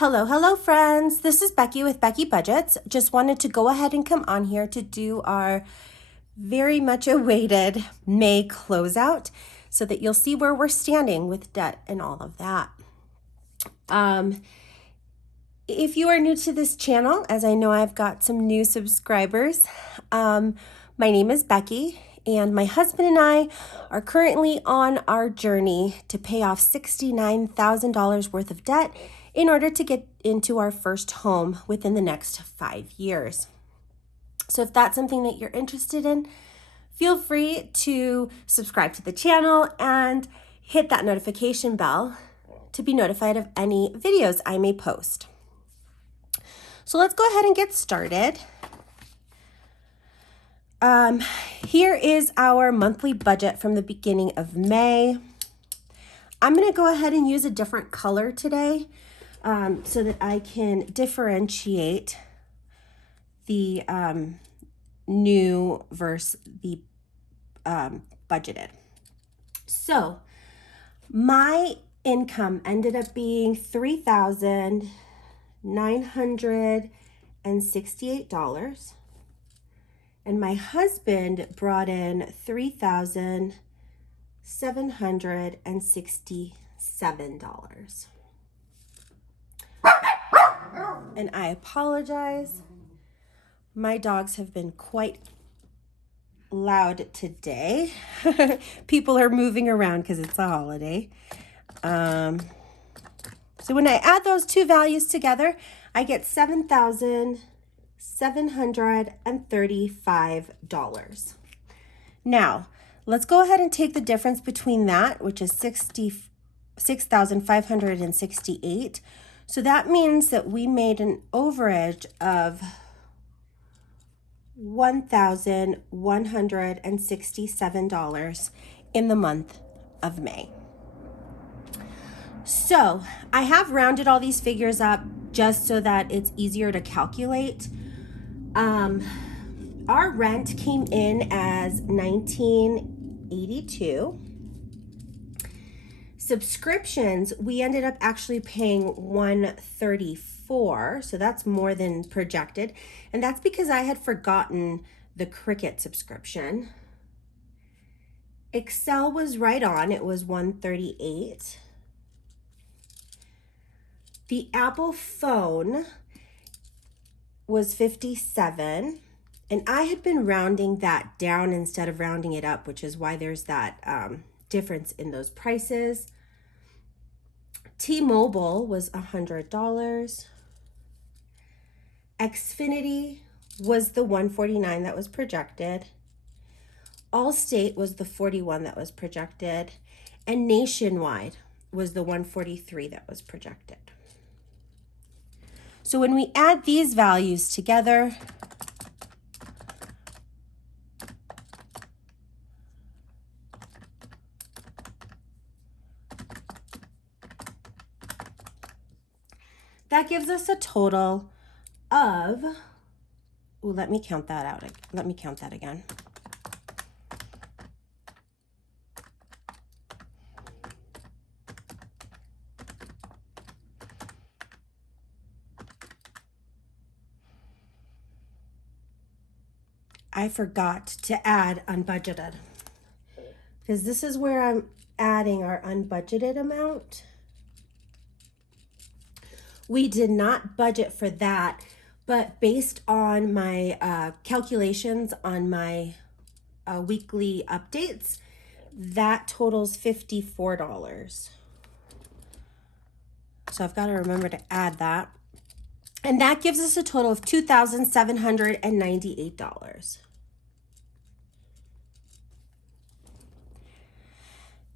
Hello, friends. This is Becky with Becky Budgets. Just wanted to go ahead and come on here to do our very much awaited May closeout so that you'll see where we're standing with debt and all of that. If you are new to this channel, as I know I've got some new subscribers, my name is Becky, and my husband and I are currently on our journey to pay off $69,000 worth of debt in order to get into our first home within the next 5 years. So if that's something that you're interested in, feel free to subscribe to the channel and hit that notification bell to be notified of any videos I may post. So let's go ahead and get started. Here is our monthly budget from the beginning of May. I'm going to go ahead and use a different color today so that I can differentiate the new versus the budgeted. So my income ended up being $3,968. And my husband brought in $3,767. And I apologize. My dogs have been quite loud today. People are moving around because it's a holiday. So when I add those two values together, I get $7,735. Now, let's go ahead and take the difference between that, which is $66,568. So that means that we made an overage of $1,167 in the month of May. So I have rounded all these figures up just so that it's easier to calculate. Our rent came in as $19.82. Subscriptions, we ended up actually paying $134, so that's more than projected, and that's because I had forgotten the Cricket subscription. Excel was right on, it was $138. The Apple phone was $57, and I had been rounding that down instead of rounding it up, which is why there's that difference in those prices. T-Mobile was $100. Xfinity was the $149 that was projected. Allstate was the $41 that was projected. And Nationwide was the $143 that was projected. So when we add these values together, that gives us a total of, let me count that out. Let me count that again. I forgot to add unbudgeted, because this is where I'm adding our unbudgeted amount. We did not budget for that, but based on my calculations on my weekly updates, that totals $54. So I've got to remember to add that. And that gives us a total of $2,798.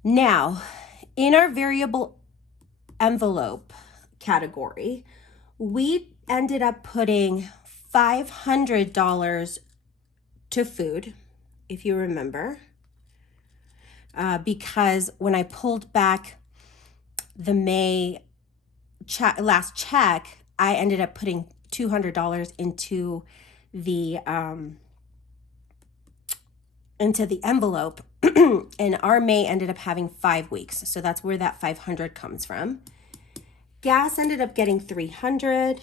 Now, in our variable envelope category, we ended up putting $500 to food, if you remember, because when I pulled back the May last check, I ended up putting $200 into the envelope, and our May ended up having 5 weeks, so that's where that 500 comes from. Gas ended up getting $300.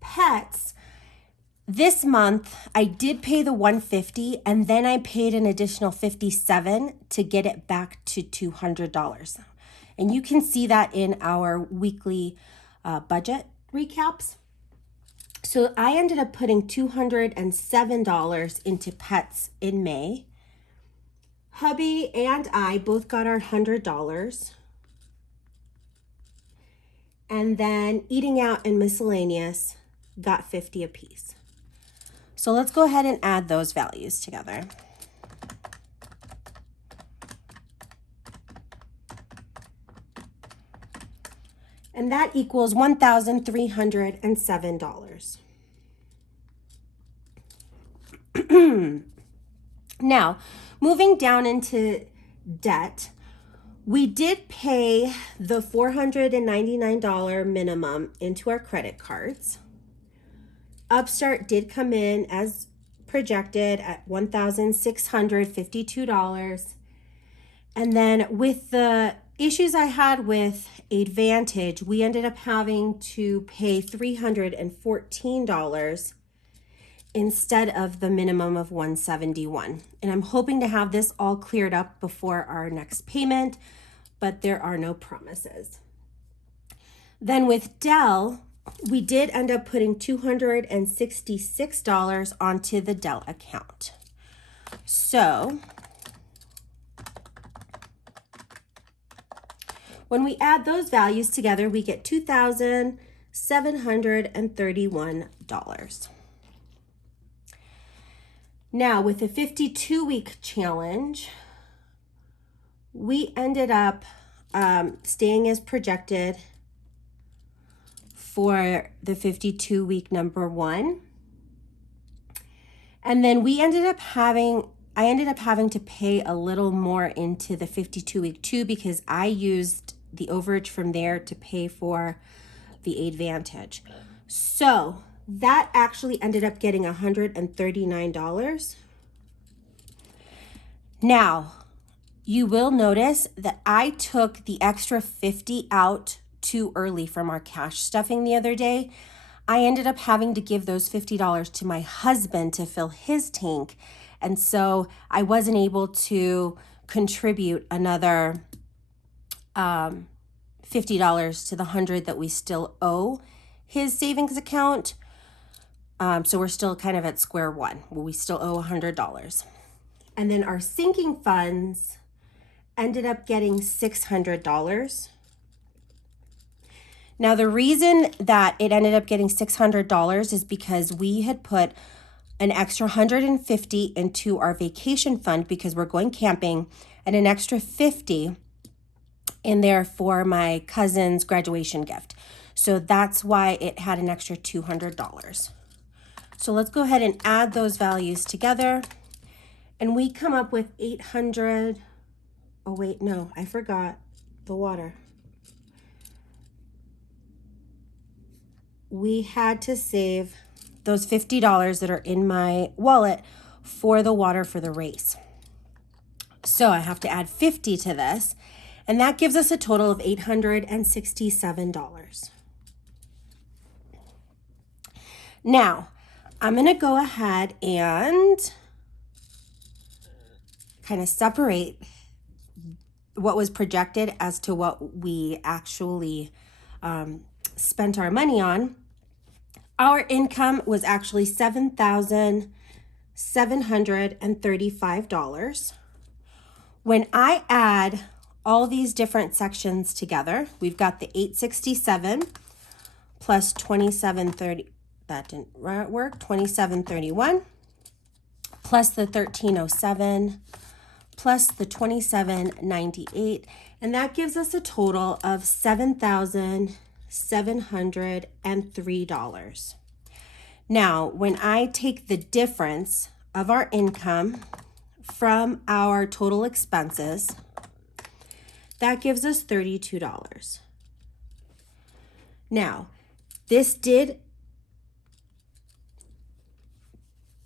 Pets, this month I did pay the $150 and then I paid an additional $57 to get it back to $200. And you can see that in our weekly budget recaps. So I ended up putting $207 into pets in May. Hubby and I both got our $100. And then eating out and miscellaneous got $50 apiece. So let's go ahead and add those values together. And that equals $1,307. Now, moving down into debt, we did pay the $499 minimum into our credit cards. Upstart did come in as projected at $1,652. And then with the issues I had with Advantage, we ended up having to pay $314 instead of the minimum of $171. And I'm hoping to have this all cleared up before our next payment, but there are no promises. Then with Dell, we did end up putting $266 onto the Dell account. So when we add those values together, we get $2,731. Now, with a 52-week challenge, we ended up staying as projected for the 52-week number one. And then I ended up having to pay a little more into the 52-week two because I used the overage from there to pay for the Advantage. So that actually ended up getting $139. Now, you will notice that I took the extra $50 out too early from our cash stuffing the other day. I ended up having to give those $50 to my husband to fill his tank. And so I wasn't able to contribute another $50 to the $100 that we still owe his savings account. So we're still kind of at square one, where we still owe $100. And then our sinking funds ended up getting $600. Now, the reason that it ended up getting $600 is because we had put an extra $150 into our vacation fund because we're going camping, and an extra $50 in there for my cousin's graduation gift. So that's why it had an extra $200. So let's go ahead and add those values together. And we come up with 800. Oh, wait, no, I forgot the water. We had to save those $50 that are in my wallet for the water for the race. So I have to add 50 to this, and that gives us a total of $867. Now, I'm going to go ahead and kind of separate what was projected as to what we actually spent our money on. Our income was actually $7,735. When I add all these different sections together, we've got the $867 plus $2730. That didn't work. $2731 plus the $1307 plus the $2798, and that gives us a total of $7,703. Now, when I take the difference of our income from our total expenses, that gives us $32. Now, this did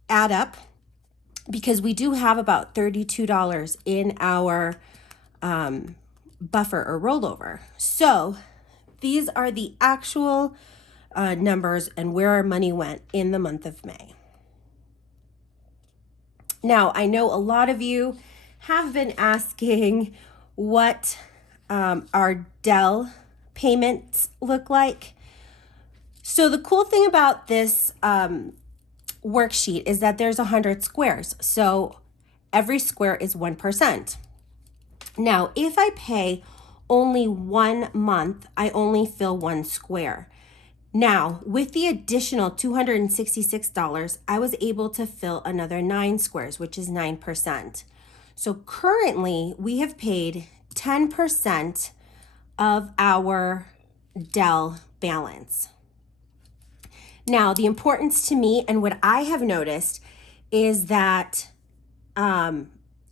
add up because we do have about $32 in our buffer or rollover. So these are the actual numbers and where our money went in the month of May. Now, I know a lot of you have been asking what our Dell payments look like. So the cool thing about this worksheet is that there's 100 squares. So every square is 1%. Now, if I pay only 1 month, I only fill 1 square. Now, with the additional $266, I was able to fill another 9 squares, which is 9%. So currently, we have paid 10% of our Dell balance. Now, the importance to me and what I have noticed is that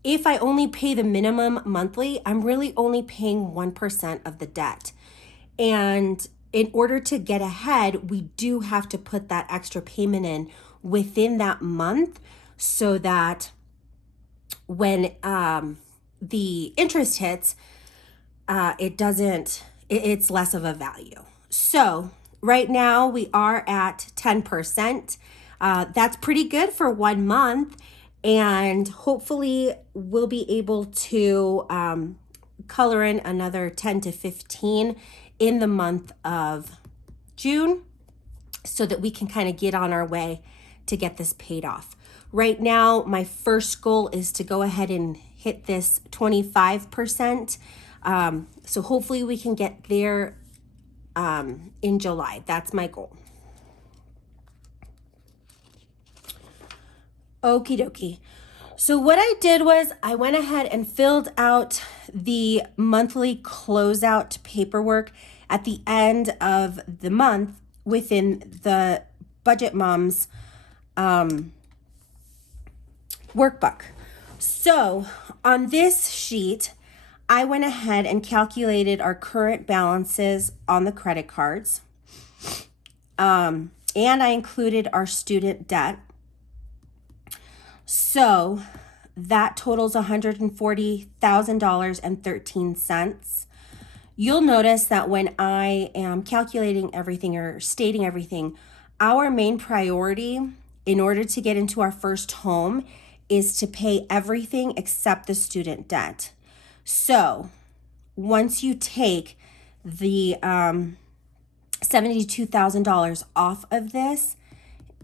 if I only pay the minimum monthly, I'm really only paying 1% of the debt. And in order to get ahead, we do have to put that extra payment in within that month so that when the interest hits, it's less of a value. So right now we are at 10%. That's pretty good for 1 month. And hopefully we'll be able to color in another 10 to 15 in the month of June so that we can kind of get on our way to get this paid off. Right now, my first goal is to go ahead and hit this 25%. So hopefully we can get there in July. That's my goal. Okie dokie. So what I did was I went ahead and filled out the monthly closeout paperwork at the end of the month within the Budget Moms workbook. So on this sheet, I went ahead and calculated our current balances on the credit cards. And I included our student debt. So that totals $140,000.13. You'll notice that when I am calculating everything or stating everything, our main priority in order to get into our first home is to pay everything except the student debt. So once you take the $72,000 off of this,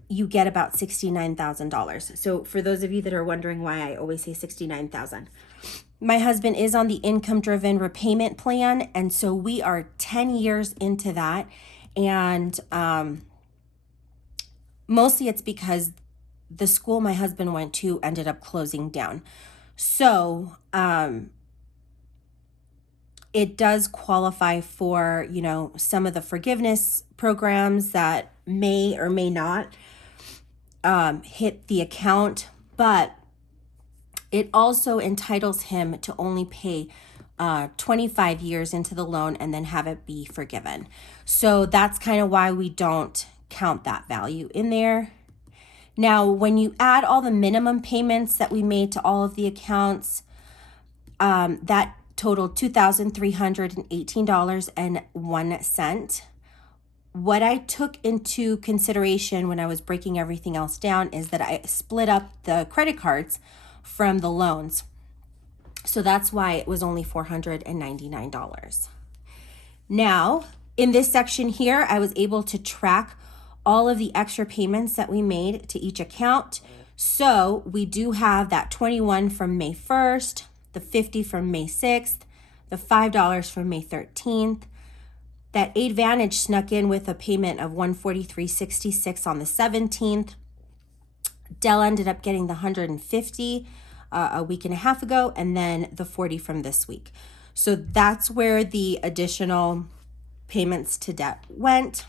you get about $69,000. So for those of you that are wondering why I always say $69,000, my husband is on the income-driven repayment plan, and so we are 10 years into that, and mostly it's because the school my husband went to ended up closing down. So it does qualify for, some of the forgiveness programs that may or may not hit the account, but it also entitles him to only pay 25 years into the loan and then have it be forgiven. So that's kind of why we don't count that value in there. Now, when you add all the minimum payments that we made to all of the accounts, that totaled $2,318.01. What I took into consideration when I was breaking everything else down is that I split up the credit cards from the loans. So that's why it was only $499. Now, in this section here, I was able to track all of the extra payments that we made to each account. So we do have that $21 from May 1st, the $50 from May 6th, the $5 from May 13th. That Advantage snuck in with a payment of $143.66 on the 17th. Dell ended up getting the $150 a week and a half ago, and then the $40 from this week. So that's where the additional payments to debt went.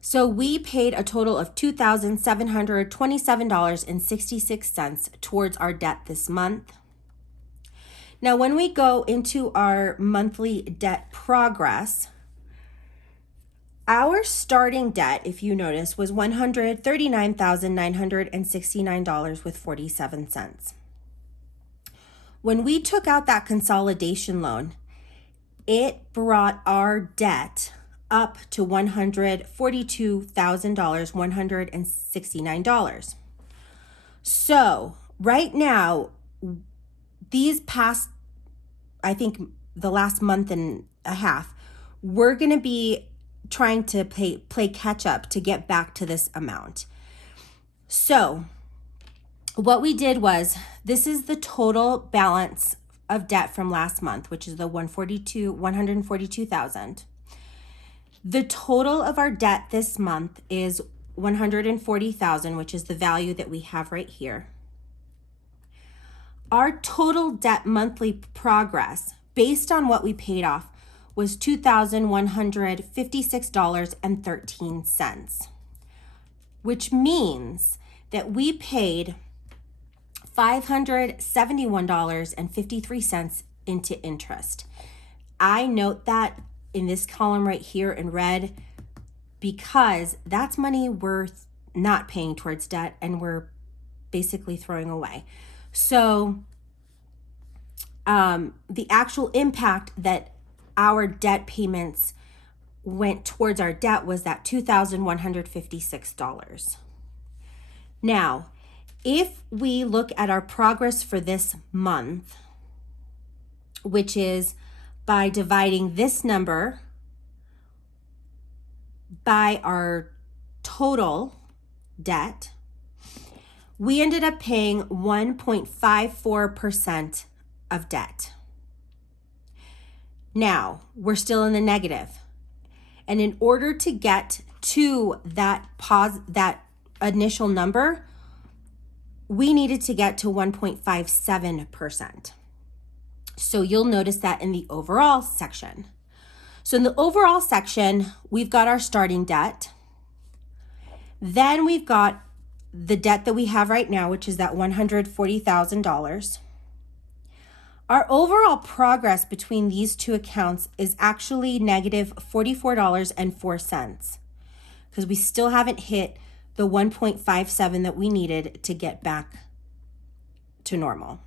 So we paid a total of $2,727.66 towards our debt this month. Now, when we go into our monthly debt progress, our starting debt, if you notice, was $139,969.47. When we took out that consolidation loan, it brought our debt up to $142,000, $169. So right now, these past, I think the last month and a half, we're going to be trying to play catch up to get back to this amount. So what we did was, this is the total balance of debt from last month, which is the $142,000. The total of our debt this month is $140,000, which is the value that we have right here. Our total debt monthly progress, based on what we paid off, was $2,156.13, which means that we paid $571.53 into interest. I note that in this column right here in red because that's money we're not paying towards debt and we're basically throwing away. So the actual impact that our debt payments went towards our debt was that $2,156. Now, if we look at our progress for this month, which is by dividing this number by our total debt, we ended up paying 1.54% of debt. Now, we're still in the negative. And in order to get to that initial number, we needed to get to 1.57%. So you'll notice that in the overall section. So in the overall section, we've got our starting debt. Then we've got the debt that we have right now, which is that $140,000. Our overall progress between these two accounts is actually negative $44.04 because we still haven't hit the 1.57 that we needed to get back to normal,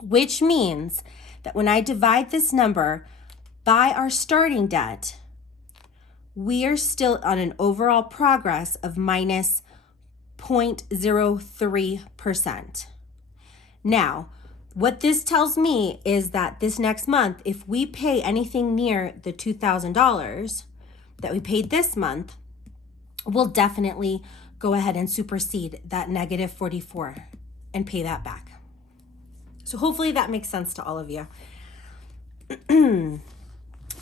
which means that when I divide this number by our starting debt, we are still on an overall progress of minus 0.03%. Now, what this tells me is that this next month, if we pay anything near the $2,000 that we paid this month, we'll definitely go ahead and supersede that negative 44 and pay that back. So hopefully that makes sense to all of you.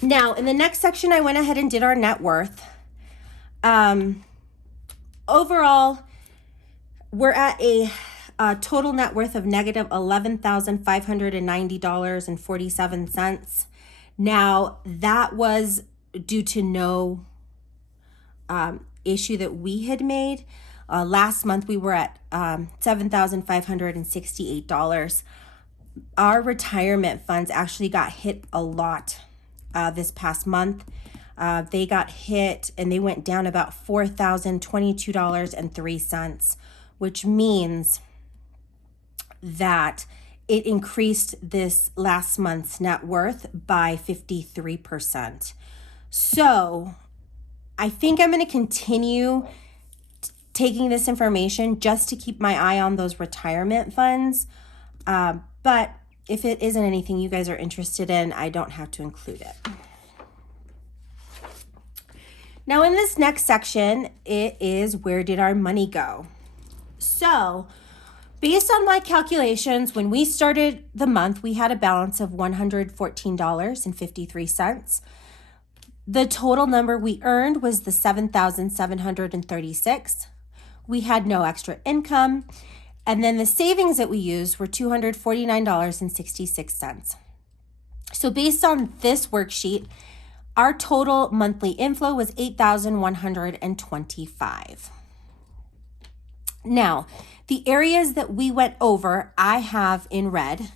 Now, in the next section, I went ahead and did our net worth. Overall, we're at a total net worth of negative $11,590.47. Now, that was due to no issue that we had made. Last month, we were at $7,568. Our retirement funds actually got hit a lot this past month. They got hit and they went down about $4,022.03, which means that it increased this last month's net worth by 53%. So I think I'm going to continue taking this information just to keep my eye on those retirement funds. But if it isn't anything you guys are interested in, I don't have to include it. Now in this next section, it is where did our money go? So based on my calculations, when we started the month, we had a balance of $114.53. The total number we earned was the $7,736. We had no extra income. And then the savings that we used were $249.66. So based on this worksheet, our total monthly inflow was $8,125. Now, the areas that we went over, I have in red.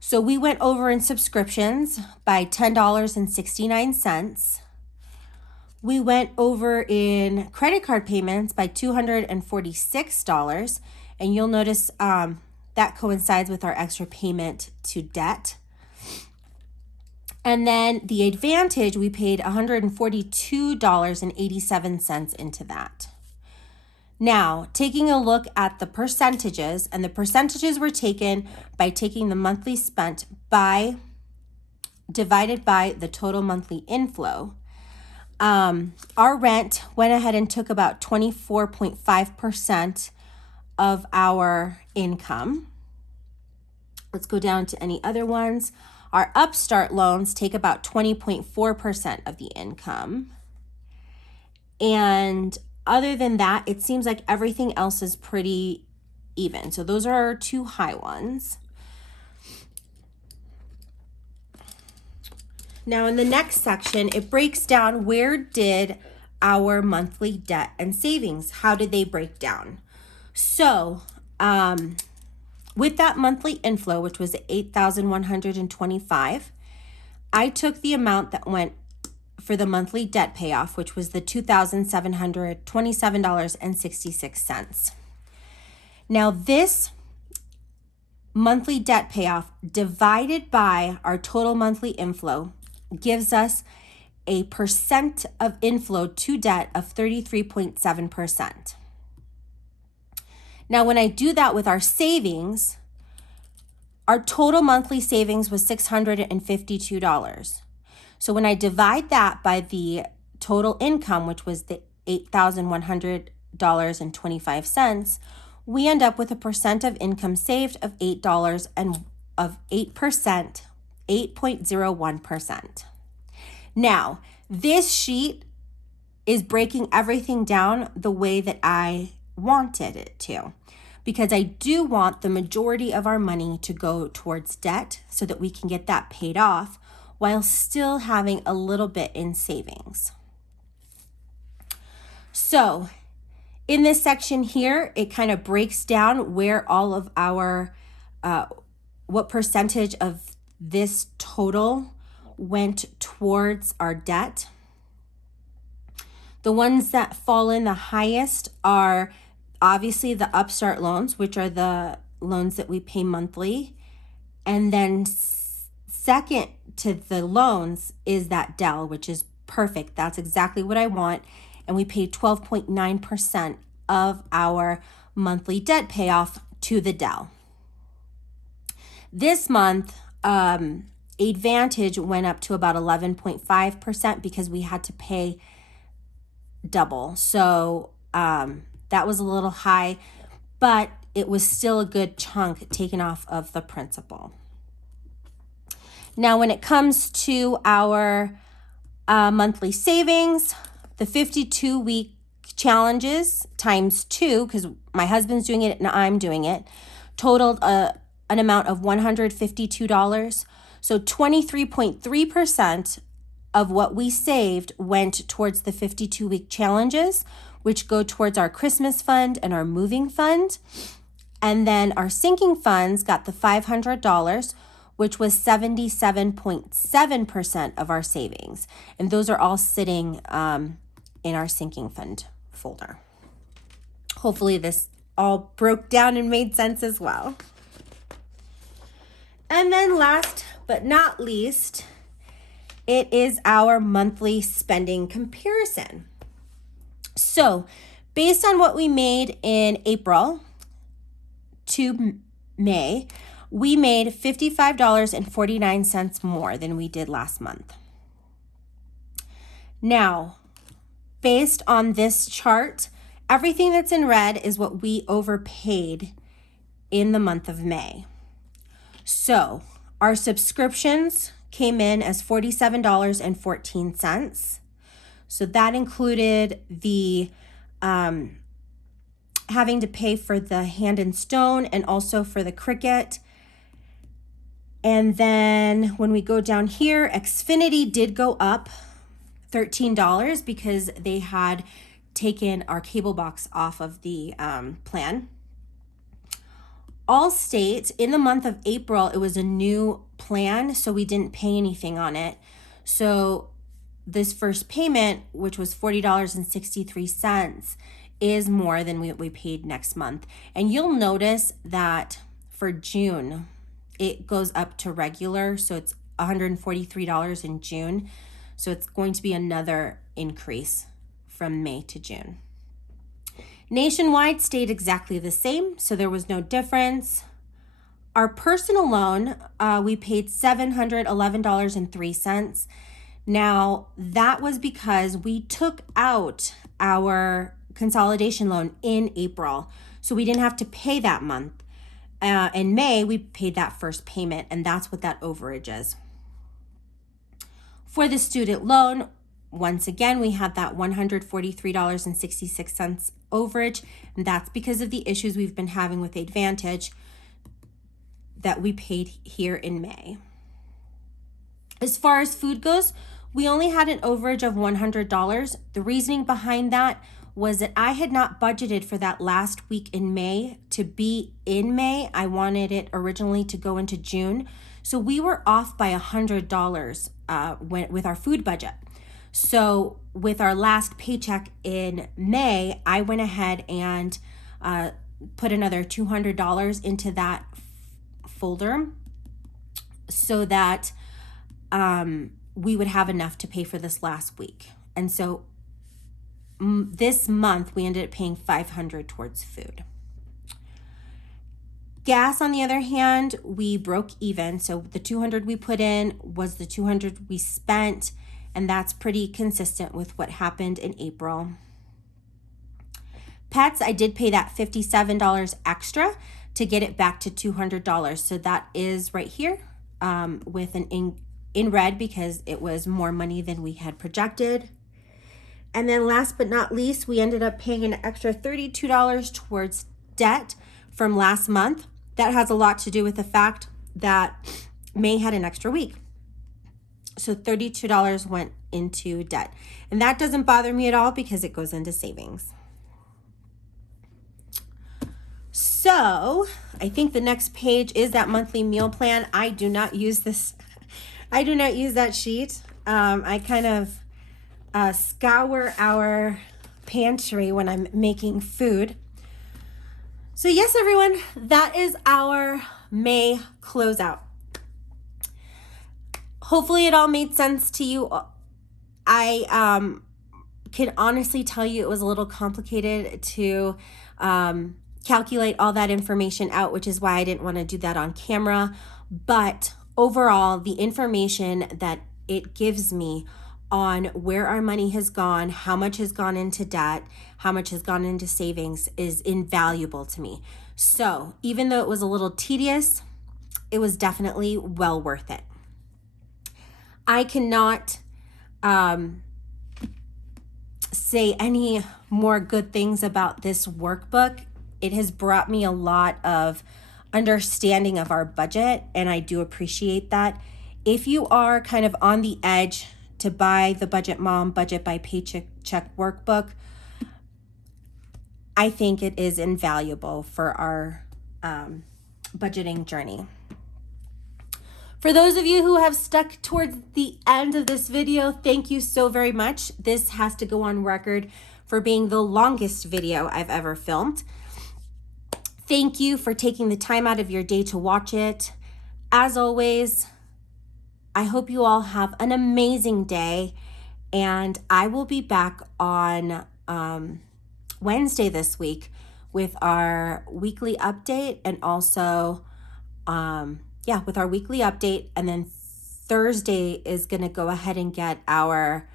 So we went over in subscriptions by $10.69. We went over in credit card payments by $246. And you'll notice that coincides with our extra payment to debt. And then the Advantage, we paid $142.87 into that. Now, taking a look at the percentages, and the percentages were taken by taking the monthly spent divided by the total monthly inflow. Our rent went ahead and took about 24.5% of our income. Let's go down to any other ones. Our Upstart loans take about 20.4% of the income. And other than that, it seems like everything else is pretty even. So those are our two high ones. Now in the next section, it breaks down where did our monthly debt and savings, how did they break down? So with that monthly inflow, which was $8,125, I took the amount that went for the monthly debt payoff, which was the $2,727.66. Now this monthly debt payoff divided by our total monthly inflow gives us a percent of inflow to debt of 33.7%. Now, when I do that with our savings, our total monthly savings was $652. So when I divide that by the total income, which was the $8,100.25, we end up with a percent of income saved of $8 and of 8%, 8.01%. Now, this sheet is breaking everything down the way that I wanted it to, because I do want the majority of our money to go towards debt so that we can get that paid off while still having a little bit in savings. So in this section here, it kind of breaks down where all of our, what percentage of this total went towards our debt. The ones that fall in the highest are obviously the Upstart loans, which are the loans that we pay monthly. And then second to the loans is that Dell, which is perfect. That's exactly what I want. And we paid 12.9% of our monthly debt payoff to the Dell. This month, Advantage went up to about 11.5% because we had to pay double. So that was a little high, but it was still a good chunk taken off of the principal. Now, when it comes to our monthly savings, the 52-week challenges times 2, because my husband's doing it and I'm doing it, totaled an amount of $152. So 23.3% of what we saved went towards the 52-week challenges, which go towards our Christmas fund and our moving fund. And then our sinking funds got the $500, which was 77.7% of our savings. And those are all sitting in our sinking fund folder. Hopefully this all broke down and made sense as well. And then last but not least, it is our monthly spending comparison. So based on what we made in April to May, we made $55.49 more than we did last month. Now, based on this chart, everything that's in red is what we overpaid in the month of May. So our subscriptions came in as $47.14. So that included the having to pay for the Hand and Stone and also for the Cricut. And then when we go down here, Xfinity did go up $13 because they had taken our cable box off of the plan. Allstate, in the month of April, it was a new plan, so we didn't pay anything on it. So this first payment, which was $40.63, is more than we paid next month. And you'll notice that for for June, it goes up to regular. So it's $143 in June. So it's going to be another increase from May to June. Nationwide stayed exactly the same, so there was no difference. Our personal loan, we paid $711.03. Now, that was because we took out our consolidation loan in April, so we didn't have to pay that month. In May, we paid that first payment, and that's what that overage is. For the student loan, once again, we had that $143.66 overage, and that's because of the issues we've been having with Advantage that we paid here in May. As far as food goes, we only had an overage of $100. The reasoning behind that was that I had not budgeted for that last week in May to be in May. I wanted it originally to go into June. So we were off by $100 with our food budget. So with our last paycheck in May, I went ahead and put another $200 into that folder so that we would have enough to pay for this last week. And so this month we ended up paying $500 towards food. Gas, on the other hand, we broke even. So the $200 we put in was the $200 we spent, and that's pretty consistent with what happened in April. Pets, I did pay that $57 extra to get it back to $200. So that is right here with an in red because it was more money than we had projected. And then last but not least, we ended up paying an extra $32 towards debt from last month. That has a lot to do with the fact that May had an extra week. So $32 went into debt. And that doesn't bother me at all because it goes into savings. So I think the next page is that monthly meal plan. I do not use this. I do not use that sheet. I kind of scour our pantry when I'm making food. So yes, everyone, that is our May closeout. Hopefully it all made sense to you. I can honestly tell you it was a little complicated to calculate all that information out, which is why I didn't want to do that on camera. But overall, the information that it gives me on where our money has gone, how much has gone into debt, how much has gone into savings is invaluable to me. So even though it was a little tedious, it was definitely well worth it. I cannot say any more good things about this workbook. It has brought me a lot of understanding of our budget, and I do appreciate that. If you are kind of on the edge to buy the Budget Mom Budget by Paycheck workbook, I think it is invaluable for our budgeting journey. For those of you who have stuck towards the end of this video, thank you so very much. This has to go on record for being the longest video I've ever filmed. Thank you for taking the time out of your day to watch it. As always, I hope you all have an amazing day, and I will be back on Wednesday this week with our weekly update and also with our weekly update. And then Thursday is going to go ahead and get our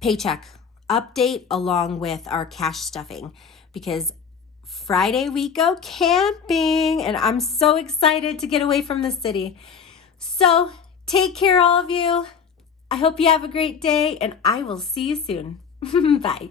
paycheck update along with our cash stuffing, because Friday we go camping and I'm so excited to get away from the city. So take care, all of you. I hope you have a great day, and I will see you soon. Bye.